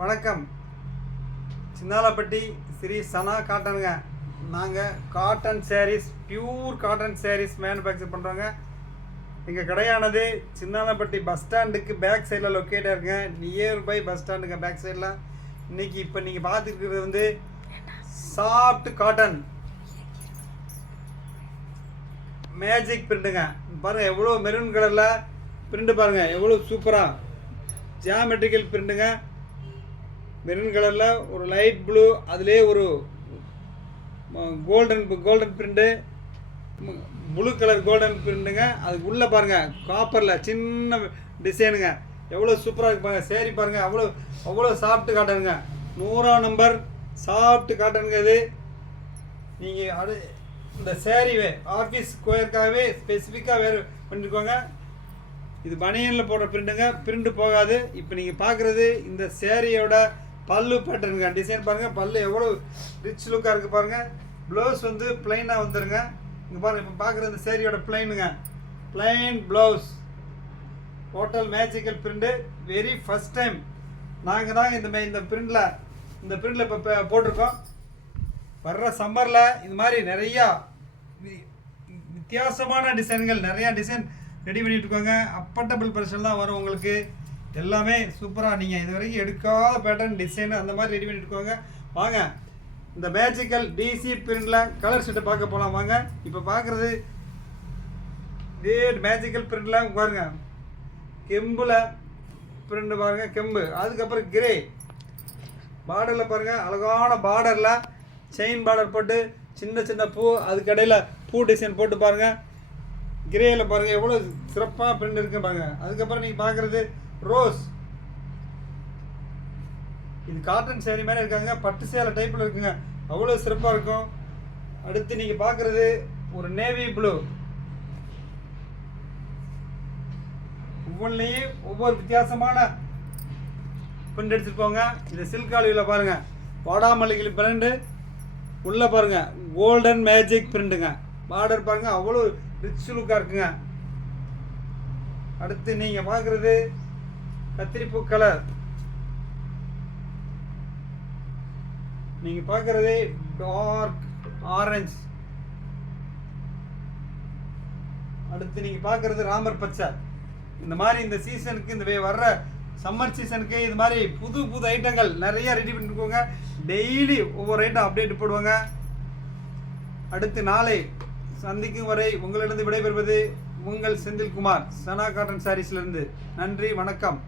வணக்கம். சின்னாலப்பட்டி ஸ்ரீ சனா காட்டனுங்க. நாங்கள் cotton sarees, pure cotton sarees manufacture பண்ணுறோங்க. எங்கள் கடையானது சின்னாலப்பட்டி பஸ் ஸ்டாண்டுக்கு பேக் சைடில் லொக்கேட்டாக இருக்குங்க. நியர்பை பஸ் ஸ்டாண்டுங்க பேக் சைடில். இன்றைக்கி இப்போ நீங்கள் பார்த்துருக்கிறது வந்து சாஃப்ட் காட்டன் மேஜிக் பிரிண்ட்டுங்க. பாருங்கள் எவ்வளோ மெரூன் கலரில் பிரிண்ட்டு பாருங்கள், எவ்வளோ சூப்பராக ஜியாமெட்ரிக்கல் பிரிண்ட்டுங்க. மெரூன் கலரில் ஒரு லைட் ப்ளூ, அதிலே ஒரு golden print, blue colour golden பிரிண்ட்டுங்க. அதுக்கு உள்ளே பாருங்கள் காப்பரில் சின்ன டிசைனுங்க. எவ்வளோ சூப்பராக இருக்கு பாருங்கள். சேரீ பாருங்கள், அவ்வளோ சாஃப்ட்டு காட்டனுங்க. 100ஆம் நம்பர் சாஃப்ட் காட்டனுங்க. இது நீங்கள் இந்த சேரீவே ஆஃபீஸ் கோயருக்காகவே ஸ்பெசிஃபிக்காக வேறு பண்ணியிருக்கோங்க. இது பனியனில் போடுற பிரிண்ட்டுங்க, பிரிண்ட்டு போகாது. இப்போ நீங்கள் பார்க்குறது இந்த சேரீயோட பல்லு பேட்டர்னுங்க. டிசைன் பாருங்கள், பல்லு எவ்வளோ ரிச் லுக்காக இருக்குது பாருங்கள். ப்ளவுஸ் வந்து ப்ளைனாக வந்துடுங்க. இங்கே பாருங்கள், இப்போ பார்க்குறது இந்த சேரீயோட ப்ளைனுங்க, plain blouse. Total magical print. Very first time நாங்கள் தாங்க இந்த பிரிண்டில் இப்போ போட்டிருக்கோம். வர்ற சம்மரில் இது மாதிரி நிறையா வித்தியாசமான டிசைன்கள், நிறையா டிசைன் ரெடி பண்ணிட்டு இருக்கோங்க. அப்பட்டபிள் ப்ரைஸில் தான் வரும் உங்களுக்கு. எல்லாமே சூப்பராக நீங்கள் இது வரைக்கும் எடுக்காத பேட்டர்ன் டிசைன் அந்த மாதிரி ரெடி பண்ணிட்டு இருக்கோங்க. வாங்க இந்த மேஜிக்கல் டிசி பிரிண்டில் கலர் ஷீட்டை பார்க்க போகலாம். வாங்க இப்போ பார்க்குறது மேஜிக்கல் பிரிண்டில் பாருங்க, கெம்பில் பிரிண்ட் பாருங்கள், கெம்பு. அதுக்கப்புறம் கிரே பார்டரில் பாருங்கள், அழகான பார்டரில் செயின் பார்டர் போட்டு சின்ன பூ, அதுக்கடையில் பூ டிசைன் போட்டு பாருங்கள். கிரேயில் பாருங்கள் எவ்வளோ சிறப்பாக பிரிண்ட் இருக்குன்னு பாருங்கள். அதுக்கப்புறம் நீங்கள் பார்க்குறது ரோஸ். இது காட்டன் சேரீ மாதிரி இருக்காங்க, பட்டு சேலை டைப்பில் இருக்குங்க, அவ்வளோ சிறப்பாக இருக்கும். அடுத்து நீங்கள் பார்க்குறது ஒரு நேவி ப்ளூ. ஒவ்வொன்றிலையும் ஒவ்வொரு வித்தியாசமான பிரிண்ட் எடுத்துருப்போங்க. இந்த சில்க் ஆலிவில் பாருங்கள், வாடாமல்லிகள் பிரிண்டு. உள்ளே பாருங்கள் கோல்டன் மேஜிக் பிரிண்ட்டுங்க. பார்டர் பாருங்கள் அவ்வளோ ரிச் லுக்காக இருக்குங்க. அடுத்து நீங்கள் பார்க்குறது கத்திரிப்பூ கலர். நீங்கள் பார்க்குறது டார்க் ஆரஞ்சு. அடுத்து நீங்கள் பார்க்குறது ராமர் பச்சை. இந்த மாதிரி இந்த சீசனுக்கு, இந்த வர்ற சம்மர் சீசனுக்கு இது மாதிரி புது ஐட்டங்கள் நிறைய ரெடி பண்ணிருக்கோங்க. டெய்லி ஒவ்வொரு ஐட்டம் அப்டேட் போடுவாங்க. அடுத்து நாளை சந்திக்கும் வரை உங்களிடம் விடைபெறுவது உங்கள் செந்தில்குமார், சனா காட்டன் சாரீஸ்லேருந்து. நன்றி, வணக்கம்.